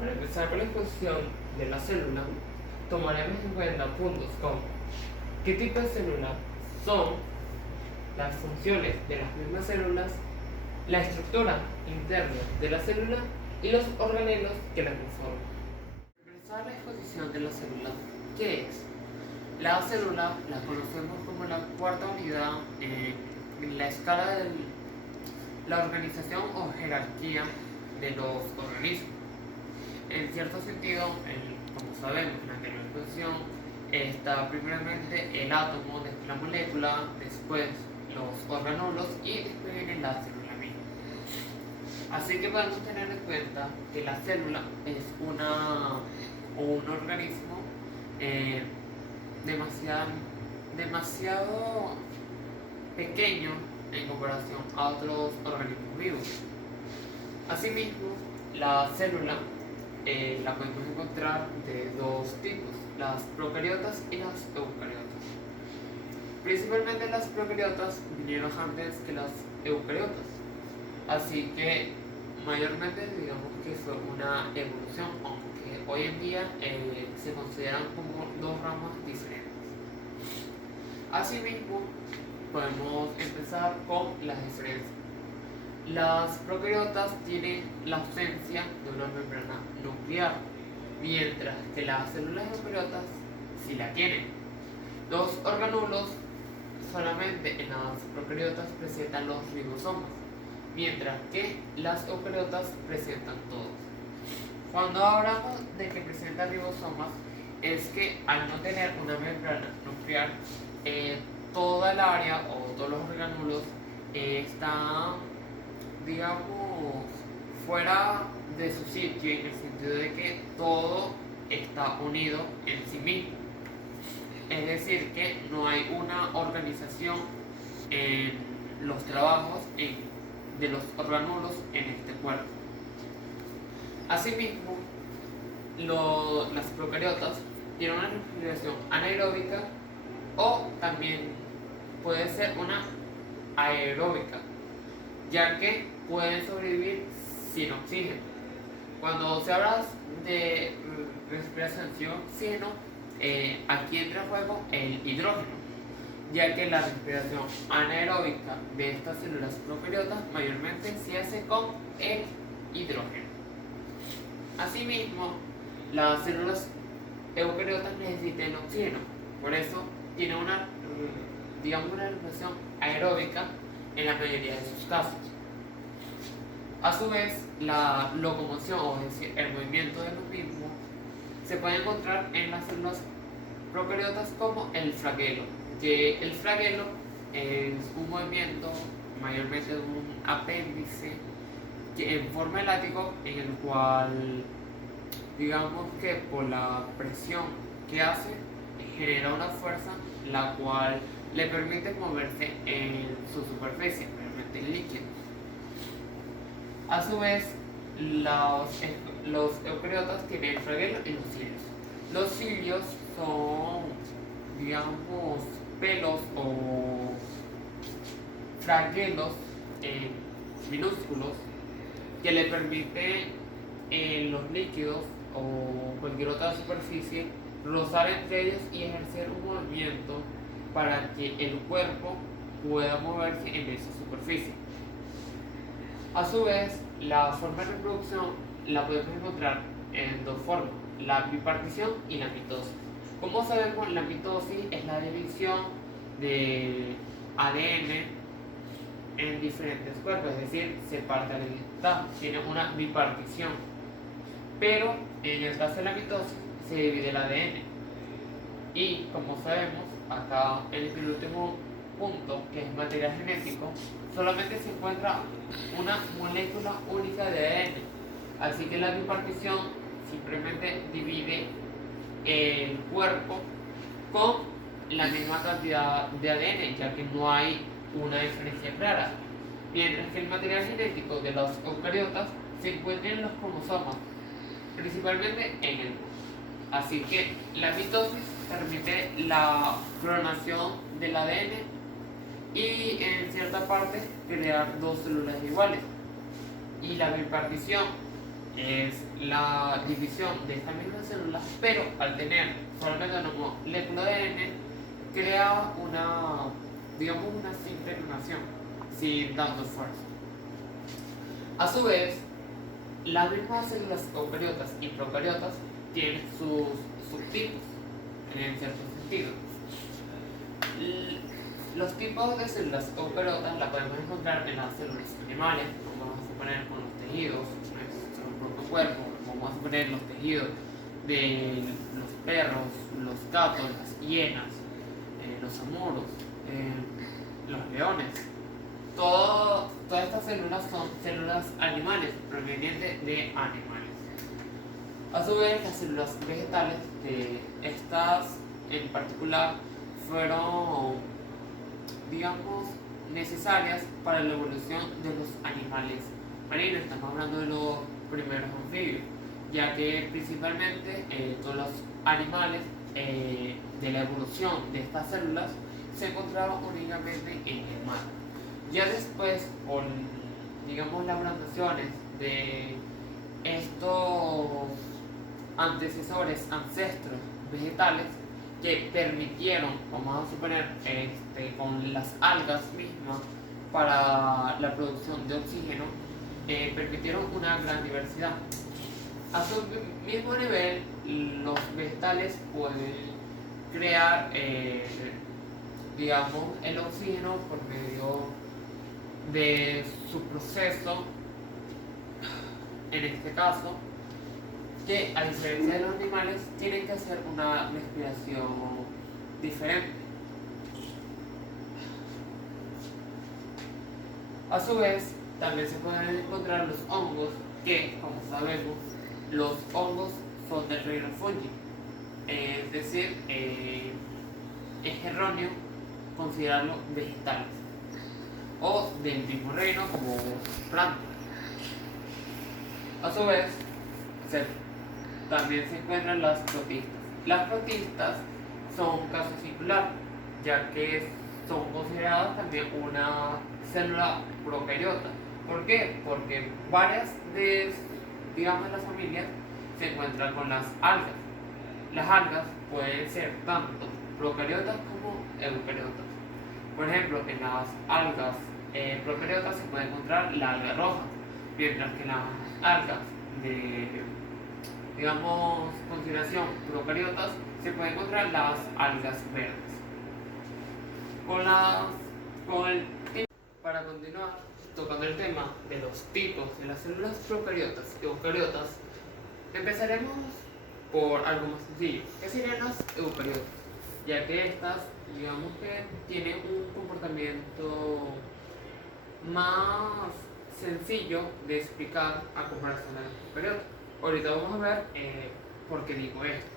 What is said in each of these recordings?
Para empezar con la exposición de la célula, tomaremos en cuenta puntos como qué tipo de célula son, las funciones de las mismas células, la estructura interna de la célula y los organelos que la conforman. Para empezar la exposición de la célula, ¿qué es? La célula la conocemos como la cuarta unidad en la escala de la organización o jerarquía de los organismos. En cierto sentido, como sabemos en la anterior exposición, está primeramente el átomo, después la molécula, después los organulos y después viene la célula misma. Así que podemos tener en cuenta que la célula es un organismo demasiado pequeño en comparación a otros organismos vivos. Asimismo, la célula la podemos encontrar de dos tipos, las procariotas y las eucariotas. Principalmente las procariotas vinieron antes que las eucariotas, así que mayormente digamos que fue una evolución, aunque hoy en día se consideran como dos ramas diferentes. Asimismo, podemos empezar con las diferencias. Las procariotas tienen la ausencia de una membrana nuclear, mientras que las células eucariotas sí la tienen. Los organulos solamente en las procariotas presentan los ribosomas, mientras que las eucariotas presentan todos. Cuando hablamos de que presentan ribosomas, es que al no tener una membrana nuclear, toda el área o todos los organulos están, digamos, fuera de su sitio, en el sentido de que todo está unido en sí mismo. Es decir, que no hay una organización en los trabajos de los organulos en este cuerpo. Asimismo, las procariotas tienen una respiración anaeróbica o también puede ser una aeróbica, ya que pueden sobrevivir sin oxígeno. Cuando se habla de respiración sin oxígeno, aquí entra en juego el hidrógeno, ya que la respiración anaeróbica de estas células procariotas mayormente se hace con el hidrógeno. Asimismo, las células eucariotas necesitan oxígeno, por eso tiene una respiración aeróbica en la mayoría de sus casos. A su vez, la locomoción, o es decir, el movimiento de los mismos, se puede encontrar en las células procariotas como el flagelo, que el flagelo es un movimiento mayormente de un apéndice en forma de látigo, en el cual digamos que por la presión que hace genera una fuerza la cual le permite moverse en su superficie, mayormente en líquidos. A su vez, los eucariotas tienen el flagelo y los cilios. Los cilios son, digamos, pelos o flagelos minúsculos que le permiten en los líquidos o cualquier otra superficie rozar entre ellos y ejercer un movimiento para que el cuerpo pueda moverse en esa superficie. A su vez, la forma de reproducción la podemos encontrar en dos formas, la bipartición y la mitosis. Como sabemos, la mitosis es la división de ADN en diferentes cuerpos, es decir, se parte a la mitad, tiene una bipartición. Pero en el caso de la mitosis se divide el ADN. Y como sabemos, acá en el penúltimo punto, que es material genético, solamente se encuentra una molécula única de ADN. Así que la bipartición simplemente divide el cuerpo con la misma cantidad de ADN, ya que no hay una diferencia clara. Mientras que el material genético de los eucariotas se encuentra en los cromosomas, principalmente en el grupo. Así que la mitosis permite la clonación del ADN y en cierta parte crear dos células iguales. Y la bipartición es la división de estas mismas células, pero al tener solamente una molécula de ADN, crea una, digamos, una simple clonación, sin dando esfuerzo. A su vez, las mismas células eucariotas y procariotas tienen sus subtipos, en cierto sentido. Los tipos de células eucariotas las podemos encontrar en las células animales, como vamos a suponer con los tejidos, nuestro propio cuerpo, como vamos a suponer los tejidos de los perros, los gatos, las hienas, los amuros, los leones. Todas estas células son células animales, provenientes de animales. A su vez, las células vegetales, estas en particular, fueron, digamos, necesarias para la evolución de los animales marinos. Estamos hablando de los primeros anfibios, ya que principalmente todos los animales de la evolución de estas células se encontraban únicamente en el mar. Ya después, con, digamos, las plantaciones de estos ancestros vegetales, que permitieron, vamos a suponer, con las algas mismas para la producción de oxígeno, permitieron una gran diversidad. A su mismo nivel, los vegetales pueden crear, digamos, el oxígeno por medio de su proceso, en este caso, que a diferencia de los animales tienen que hacer una respiración diferente. A su vez, también se pueden encontrar los hongos, que, como sabemos, los hongos son del reino fungi, es decir, es erróneo considerarlos vegetales o del mismo reino como plantas. A su vez, también se encuentran las protistas. Las protistas son un caso singular, ya que son consideradas también una célula procariota. ¿Por qué? Porque varias de, digamos, las familias se encuentran con las algas. Las algas pueden ser tanto procariotas como eucariotas. Por ejemplo, en las algas procariotas se puede encontrar la alga roja, mientras que en las algas de, digamos, consideración procariotas se pueden encontrar las algas verdes. Para continuar tocando el tema de los tipos de las células procariotas y eucariotas, empezaremos por algo más sencillo, que serían las eucariotas, ya que estas, digamos, que tienen un comportamiento más sencillo de explicar a comparación de las eucariotas. Ahorita vamos a ver por qué digo esto.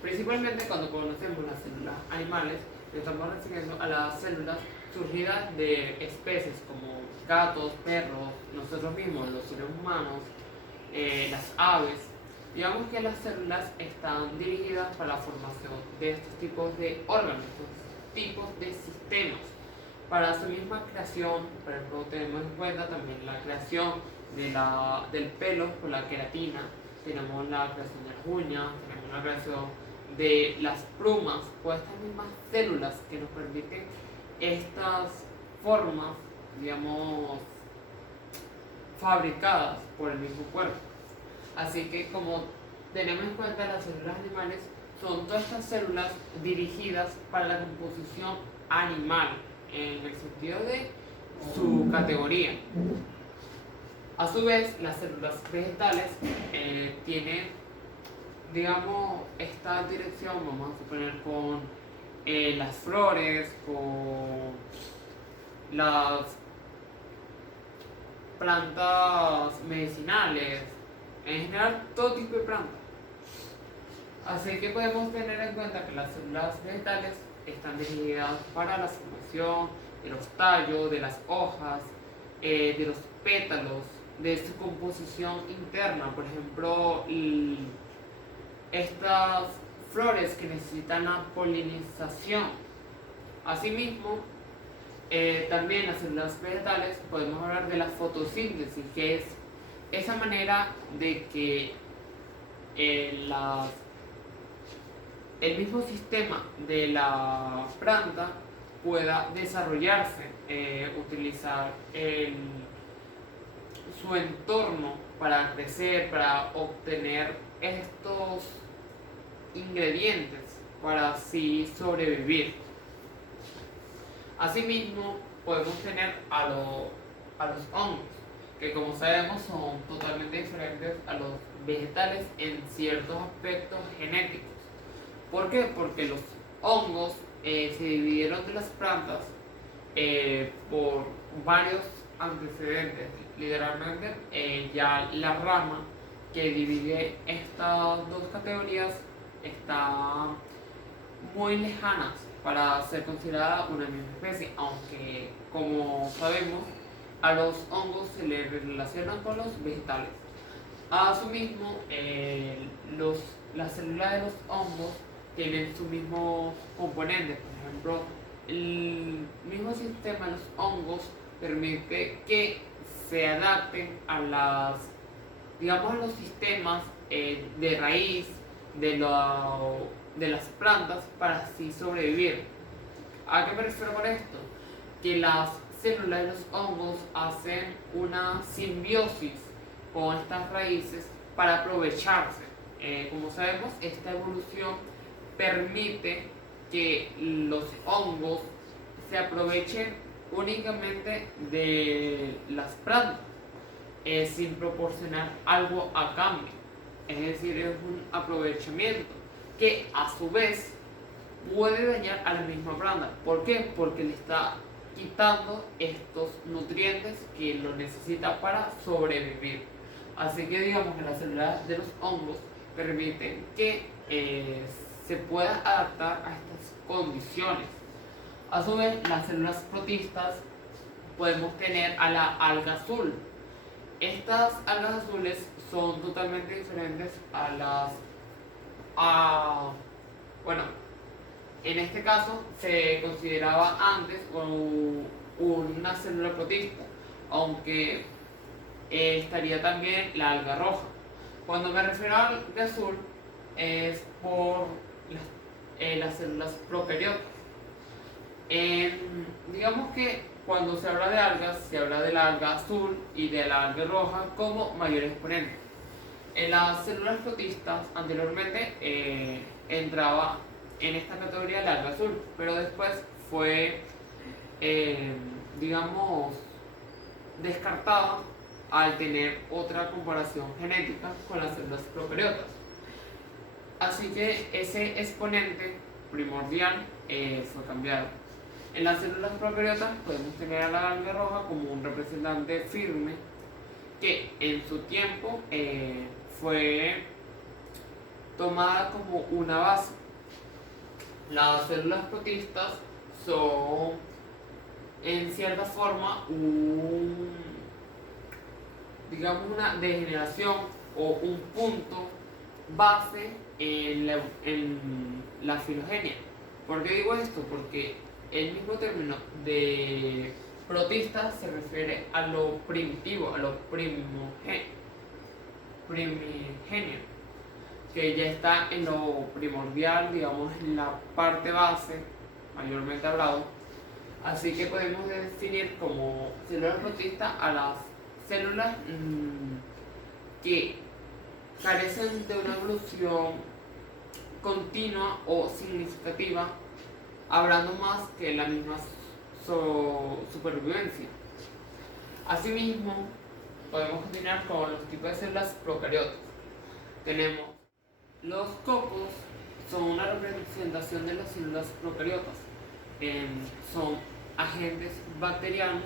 Principalmente cuando conocemos las células animales, estamos refiriendo a las células surgidas de especies como gatos, perros, nosotros mismos, los seres humanos, las aves. Digamos que las células están dirigidas para la formación de estos tipos de órganos, estos tipos de sistemas. Para su misma creación, por ejemplo, tenemos en cuenta también la creación del pelo con la queratina, tenemos la creación de las uñas, tenemos la creación de las plumas, por estas mismas células que nos permiten estas formas, digamos, fabricadas por el mismo cuerpo. Así que, como tenemos en cuenta, las células animales son todas estas células dirigidas para la composición animal, en el sentido de su categoría. A su vez, las células vegetales tienen, digamos, esta dirección, vamos a suponer, con las flores, con las plantas medicinales, en general todo tipo de plantas. Así que podemos tener en cuenta que las células vegetales están dirigidas para la formación de los tallos, de las hojas, de los pétalos, de su composición interna. Por ejemplo, estas flores que necesitan la polinización. Asimismo, también las células vegetales podemos hablar de la fotosíntesis, que es esa manera de que el mismo sistema de la planta pueda desarrollarse, utilizar su entorno para crecer, para obtener estos ingredientes, para así sobrevivir. Asimismo, podemos tener a los hongos, que como sabemos son totalmente diferentes a los vegetales en ciertos aspectos genéticos. ¿Por qué? Porque los hongos se dividieron de las plantas por varios antecedentes. Literalmente, ya la rama que divide estas dos categorías está muy lejanas para ser considerada una misma especie, aunque como sabemos a los hongos se les relacionan con los vegetales. Asimismo, las células de los hongos tienen sus mismos componentes. Por ejemplo, el mismo sistema de los hongos permite que se adapten a digamos, los sistemas de raíz de las plantas para así sobrevivir. ¿A qué me refiero con esto? Que las células de los hongos hacen una simbiosis con estas raíces para aprovecharse. Como sabemos, esta evolución permite que los hongos se aprovechen únicamente de las plantas, sin proporcionar algo a cambio. Es decir, es un aprovechamiento que a su vez puede dañar a la misma planta. ¿Por qué? Porque le está quitando estos nutrientes que lo necesita para sobrevivir. Así que digamos que las células de los hongos permiten que se pueda adaptar a estas condiciones. A su vez, las células protistas podemos tener a la alga azul. Estas algas azules son totalmente diferentes bueno, en este caso se consideraba antes una célula protista, aunque estaría también la alga roja. Cuando me refiero a alga azul es por las células procariotas. Digamos que cuando se habla de algas, se habla de la alga azul y de la alga roja como mayores exponentes. En las células protistas anteriormente entraba en esta categoría la alga azul, pero después fue, digamos, descartada al tener otra comparación genética con las células procariotas. Así que ese exponente primordial fue cambiado. En las células procariotas podemos tener a la alga roja como un representante firme que en su tiempo fue tomada como una base. Las células protistas son en cierta forma digamos una degeneración o un punto base en la filogenia. ¿Por qué digo esto? Porque el mismo término de protista se refiere a lo primitivo, a lo primigenio, que ya está en lo primordial, digamos, en la parte base, mayormente hablado. Así que podemos definir como células protistas a las células que carecen de una evolución continua o significativa, hablando más que la misma supervivencia. Asimismo, podemos continuar con los tipos de células procariotas. Tenemos los cocos, son una representación de las células procariotas. Son agentes bacterianos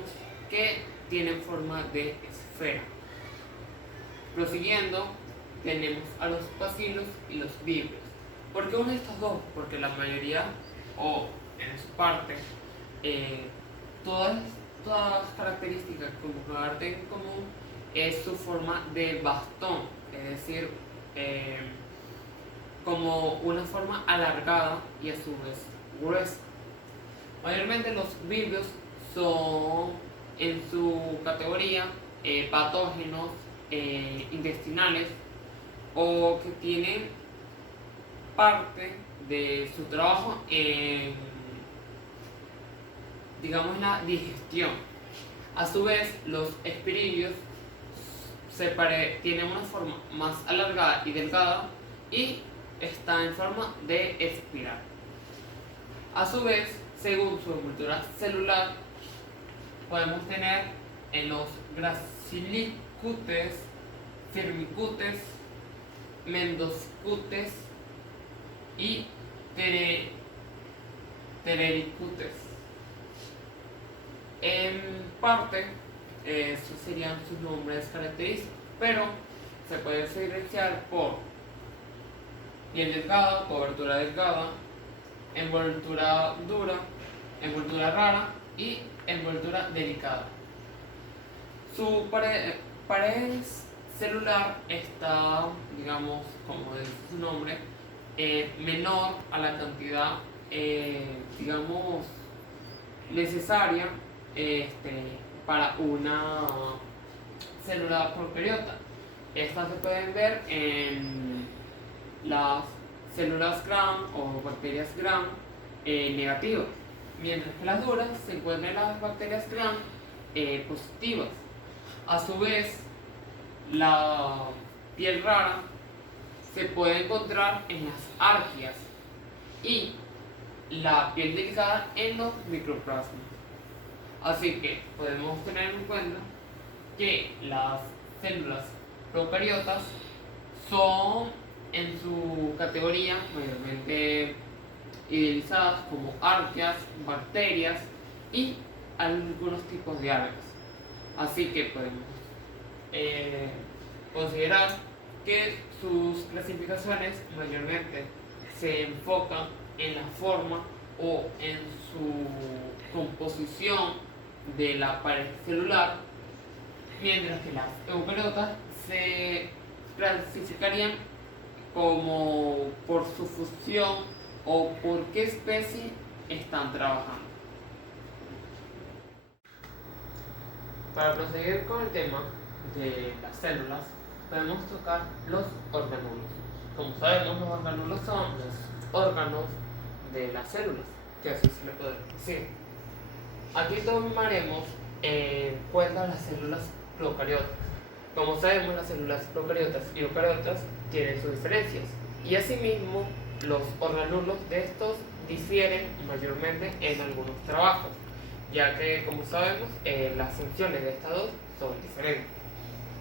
que tienen forma de esfera. Prosiguiendo, tenemos a los bacilos y los vibrios. ¿Por qué uno de estos dos? Porque la mayoría, o en su parte, todas las características que comparten en común es su forma de bastón, es decir, como una forma alargada y a su vez gruesa. Mayormente los vibrios son en su categoría patógenos intestinales o que tienen parte de su trabajo en, digamos, la digestión. A su vez, los espiridios tienen una forma más alargada y delgada y está en forma de espiral. A su vez, según su envoltura celular, podemos tener en los Gracilicutes, Firmicutes, Mendoscutes y Terericutes. En parte, esos serían sus nombres característicos, pero se puede diferenciar por piel delgada, cobertura delgada, envoltura dura, envoltura rara y envoltura delicada. Su pared celular está, digamos, como dice su nombre, menor a la cantidad, digamos, necesaria para una célula procariota. Estas se pueden ver en las células Gram o bacterias Gram negativas, mientras que las duras se encuentran en las bacterias Gram positivas. A su vez, la piel rara se puede encontrar en las arqueas y la piel delicada en los microplasmas. Así que podemos tener en cuenta que las células procariotas son en su categoría mayormente idealizadas como arqueas, bacterias y algunos tipos de algas. Así que podemos considerar que sus clasificaciones mayormente se enfocan en la forma o en su composición de la pared celular, mientras que las eucariotas se clasificarían como por su función o por qué especie están trabajando. Para proseguir con el tema de las células, podemos tocar los organulos. Como sabemos, los organulos son los órganos de las células, que así se le puede decir. Aquí tomaremos en cuenta las células procariotas. Como sabemos, las células procariotas y eucariotas tienen sus diferencias, y asimismo los organulos de estos difieren mayormente en algunos trabajos, ya que, como sabemos, las funciones de estas dos son diferentes.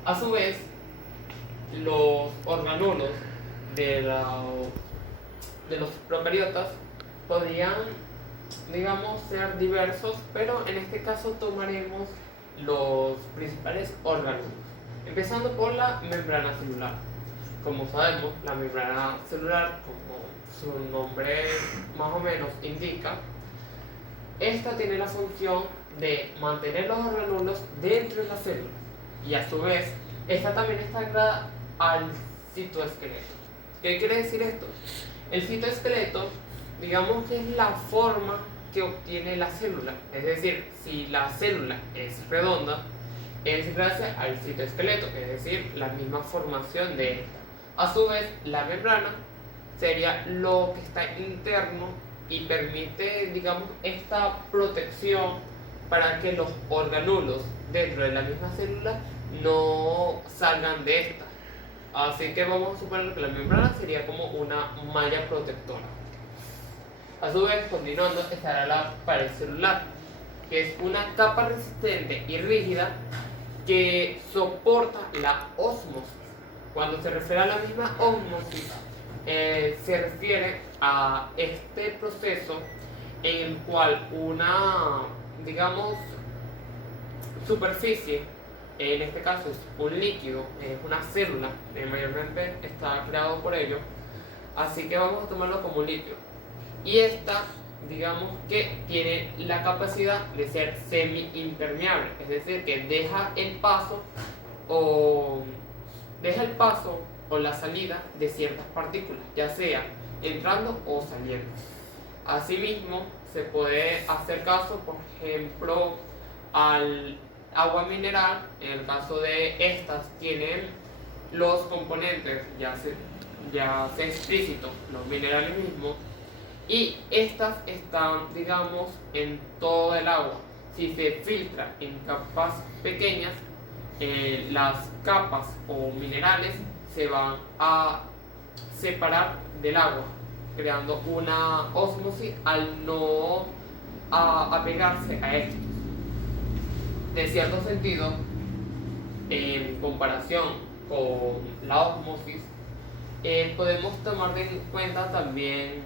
A su vez, los organulos de los procariotas podrían, digamos, ser diversos, pero en este caso tomaremos los principales órganos, empezando por la membrana celular. Como sabemos, la membrana celular, como su nombre más o menos indica, esta tiene la función de mantener los organulos dentro de las células, y a su vez, esta también está anclada al citoesqueleto. ¿Qué quiere decir esto? El citoesqueleto, digamos que es la forma que obtiene la célula, es decir, si la célula es redonda, es gracias al citoesqueleto, es decir, la misma formación de esta. A su vez, la membrana sería lo que está interno y permite, digamos, esta protección para que los organulos dentro de la misma célula no salgan de esta. Así que vamos a suponer que la membrana sería como una malla protectora. A su vez, continuando, estará la pared celular, que es una capa resistente y rígida que soporta la ósmosis. Cuando se refiere a la misma ósmosis, se refiere a este proceso en el cual una, digamos, superficie, en este caso es un líquido, es una célula, mayormente está creado por ello, así que vamos a tomarlo como un líquido. Y esta, digamos que tiene la capacidad de ser semi-impermeable, es decir, que deja el paso o la salida de ciertas partículas, ya sea entrando o saliendo. Asimismo, se puede hacer caso, por ejemplo, al agua mineral, en el caso de estas, tienen los componentes ya sea explícitos, los minerales mismos, y estas están, digamos, en todo el agua. Si se filtra en capas pequeñas, las capas o minerales se van a separar del agua, creando una ósmosis al no apegarse a estos. De cierto sentido, en comparación con la ósmosis, podemos tomar en cuenta también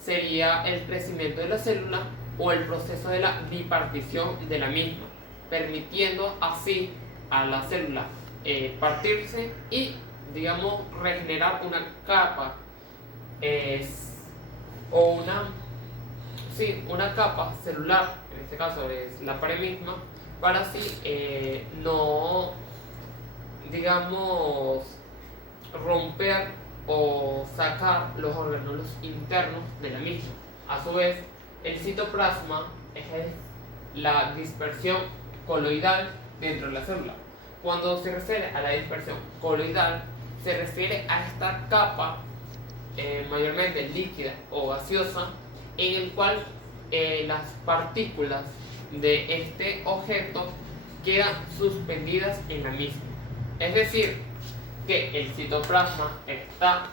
sería el crecimiento de la célula o el proceso de la bipartición de la misma, permitiendo así a la célula partirse y, digamos, regenerar una capa o una capa celular, en este caso es la pared misma, para así no, digamos, romper o sacar los orgánulos internos de la misma. A su vez, el citoplasma es la dispersión coloidal dentro de la célula. Cuando se refiere a la dispersión coloidal, se refiere a esta capa mayormente líquida o gaseosa, en el cual las partículas de este objeto quedan suspendidas en la misma. Es decir, que el citoplasma está,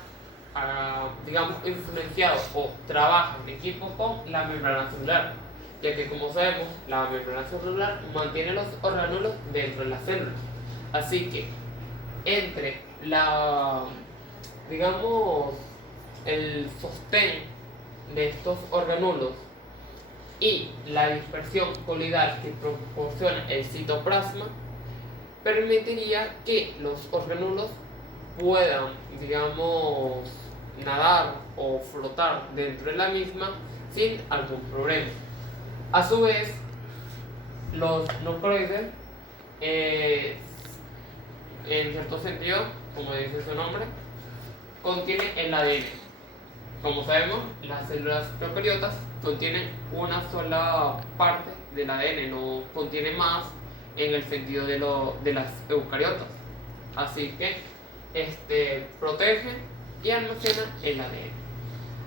digamos, influenciado o trabaja en equipo con la membrana celular, ya que, como sabemos, la membrana celular mantiene los orgánulos dentro de la célula. Así que entre digamos, el sostén de estos orgánulos y la dispersión coloidal que proporciona el citoplasma, permitiría que los orgánulos puedan, digamos, nadar o flotar dentro de la misma sin algún problema. A su vez, los nucleoides, en cierto sentido, como dice su nombre, contienen el ADN. Como sabemos, las células procariotas contienen una sola parte del ADN, no contiene más en el sentido de las eucariotas. Así que protegen y almacenan el ADN.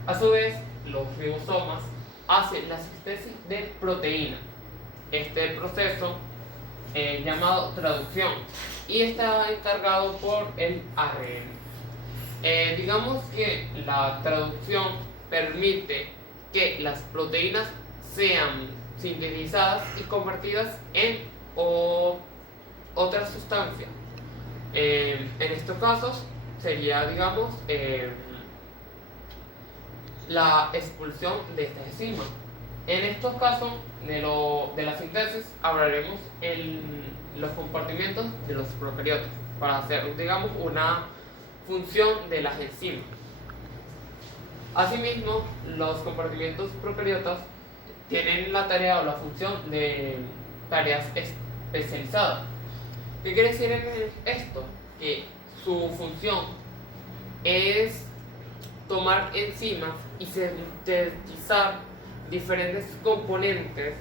A su vez, los ribosomas hacen la síntesis de proteína. Este proceso llamado traducción, y está encargado por el ARN. Digamos que la traducción permite que las proteínas sean sintetizadas y convertidas en otra sustancia. En estos casos sería, digamos, la expulsión de esta enzima. En estos casos de la síntesis hablaremos en los compartimentos de los procariotas para hacer, digamos, una función de las enzimas. Asimismo, los compartimentos procariotas tienen la tarea o la función de tareas especializadas. ¿Qué quiere decir esto? Que su función es tomar enzimas y sintetizar diferentes componentes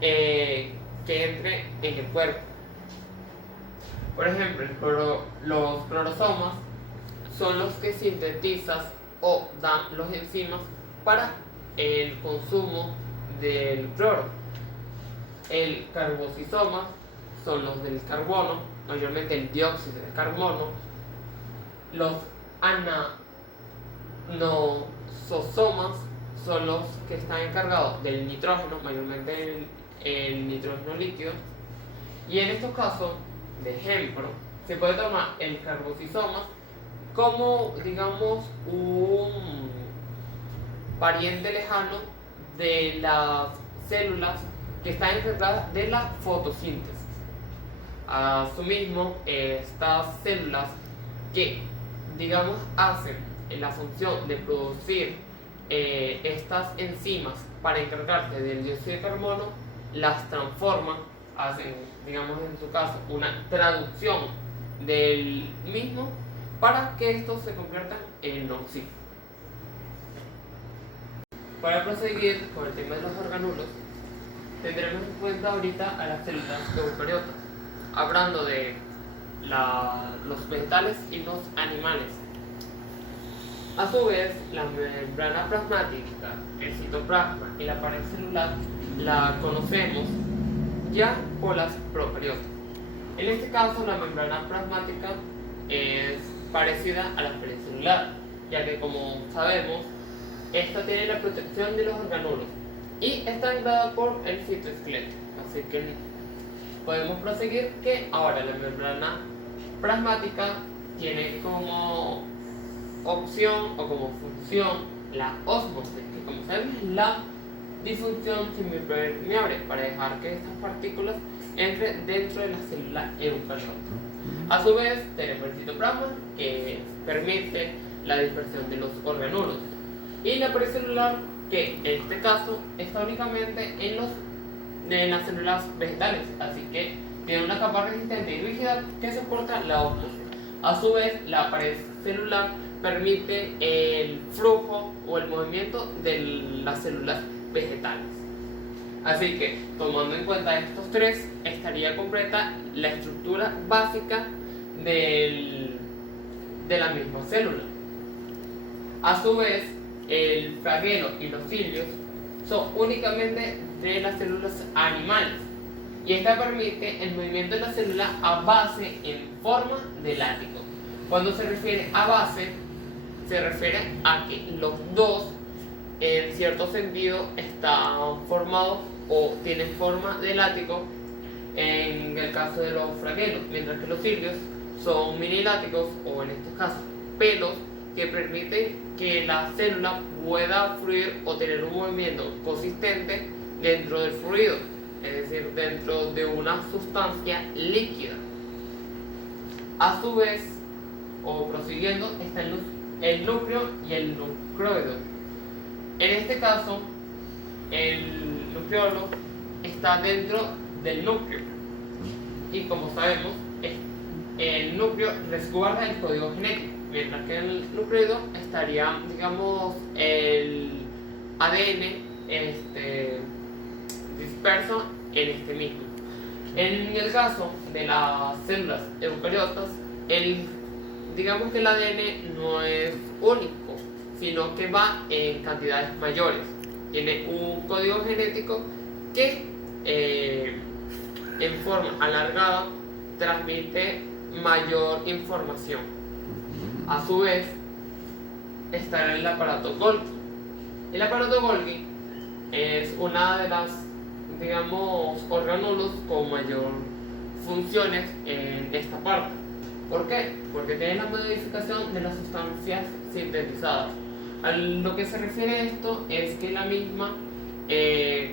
que entren en el cuerpo. Por ejemplo, los clorosomas son los que sintetizan o dan las enzimas para el consumo del cloro. El carboxisoma son los del carbono, mayormente el dióxido de carbono. Los ananososomas son los que están encargados del nitrógeno, mayormente el nitrógeno líquido. Y en estos casos, de ejemplo, se puede tomar el carboxisoma como, digamos, un pariente lejano de las células que están encargadas de la fotosíntesis. Asimismo, estas células que, digamos, hacen la función de producir estas enzimas para encargarse del dióxido de carbono, las transforman, hacen, digamos, en su caso, una traducción del mismo para que estos se conviertan en oxígeno. Para proseguir con el tema de los orgánulos, tendremos en cuenta ahorita a las células eucariotas, hablando de los vegetales y los animales. A su vez, la membrana plasmática, el citoplasma y la pared celular la conocemos ya por las procariotas. En este caso, la membrana plasmática es parecida a la pared celular, ya que, como sabemos, esta tiene la protección de los orgánulos y está integrada por el citoesqueleto. Así que podemos proseguir que ahora la membrana plasmática tiene como opción o como función la ósmosis, que como sabemos es la difusión semipermeable para dejar que estas partículas entren dentro de la célula eucariota. A su vez tenemos el citoplasma, que permite la dispersión de los orgánulos, y la pared celular, que en este caso está únicamente en las células vegetales, así que tiene una capa resistente y rígida que soporta la ósmosis. A su vez, la pared celular permite el flujo o el movimiento de las células vegetales. Así que, tomando en cuenta estos tres, estaría completa la estructura básica de la misma célula. A su vez, el flagelo y los cilios son únicamente de las células animales, y esta permite el movimiento de la célula a base en forma de látigo. Cuando se refiere a base, se refiere a que los dos, en cierto sentido, están formados o tienen forma de látigo en el caso de los flagelos, mientras que los cilios son mini látigos, o en estos casos pelos, que permiten que la célula pueda fluir o tener un movimiento consistente dentro del fluido, es decir, dentro de una sustancia líquida. A su vez, o prosiguiendo, están el núcleo y el nucleoide. En este caso, el nucleolo está dentro del núcleo, y como sabemos, el núcleo resguarda el código genético, mientras que en el nucleoide estaría, digamos, el ADN disperso en este mismo. En el caso de las células eucariotas, digamos que el ADN no es único, sino que va en cantidades mayores. Tiene un código genético que en forma alargada transmite mayor información. A su vez, está el aparato Golgi. El aparato Golgi es una de las, digamos, orgánulos con mayor funciones en esta parte. ¿Por qué? Porque tiene la modificación de las sustancias sintetizadas. A lo que se refiere a esto es que la misma,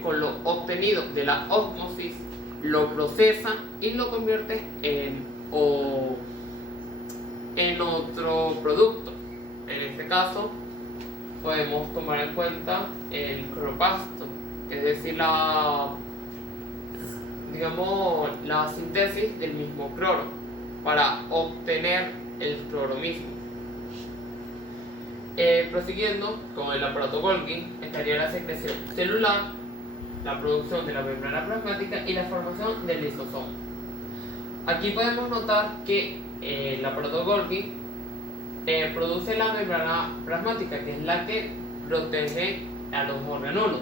con lo obtenido de la ósmosis, lo procesa y lo convierte en otro producto. En este caso, podemos tomar en cuenta el cloroplasto, es decir, la síntesis del mismo cloro para obtener el cloro mismo. Prosiguiendo con el aparato Golgi, estaría la secreción celular, la producción de la membrana plasmática y la formación del lisosoma. Aquí podemos notar que el aparato Golgi produce la membrana plasmática, que es la que protege a los orgánulos,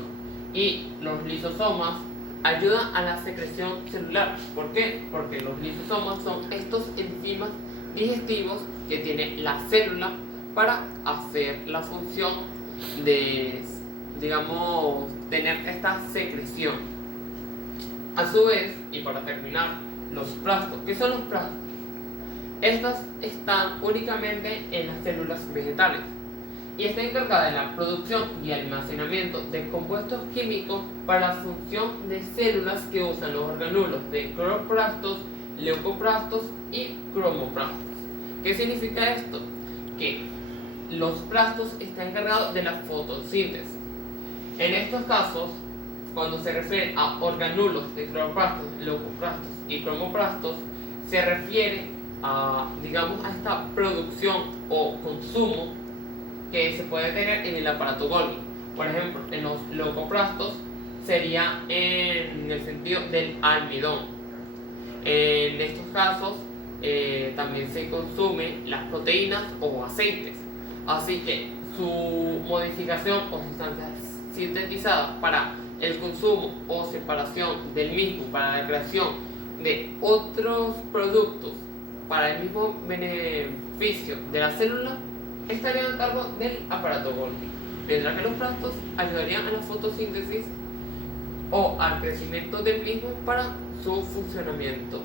y los lisosomas ayudan a la secreción celular. ¿Por qué? Porque los lisosomas son estos enzimas digestivos que tiene la célula para hacer la función de, digamos, tener esta secreción. A su vez, y para terminar, los plastos. ¿Qué son los plastos? Estas están únicamente en las células vegetales y está encargada de la producción y almacenamiento de compuestos químicos para la función de células que usan los orgánulos de cloroplastos, leucoplastos y cromoplastos. ¿Qué significa esto? Que los plastos están encargados de la fotosíntesis. En estos casos, cuando se refiere a orgánulos de cloroplastos, leucoplastos y cromoplastos, se refiere a, digamos, a esta producción o consumo que se puede tener en el aparato Golgi. Por ejemplo, en los leucoplastos sería en el sentido del almidón. En estos casos también se consumen las proteínas o aceites, así que su modificación o sustancias sintetizadas para el consumo o separación del mismo para la creación de otros productos para el mismo beneficio de la célula estarían a cargo del aparato Golgi, mientras que los plastos ayudarían a la fotosíntesis o al crecimiento del mismo para su funcionamiento.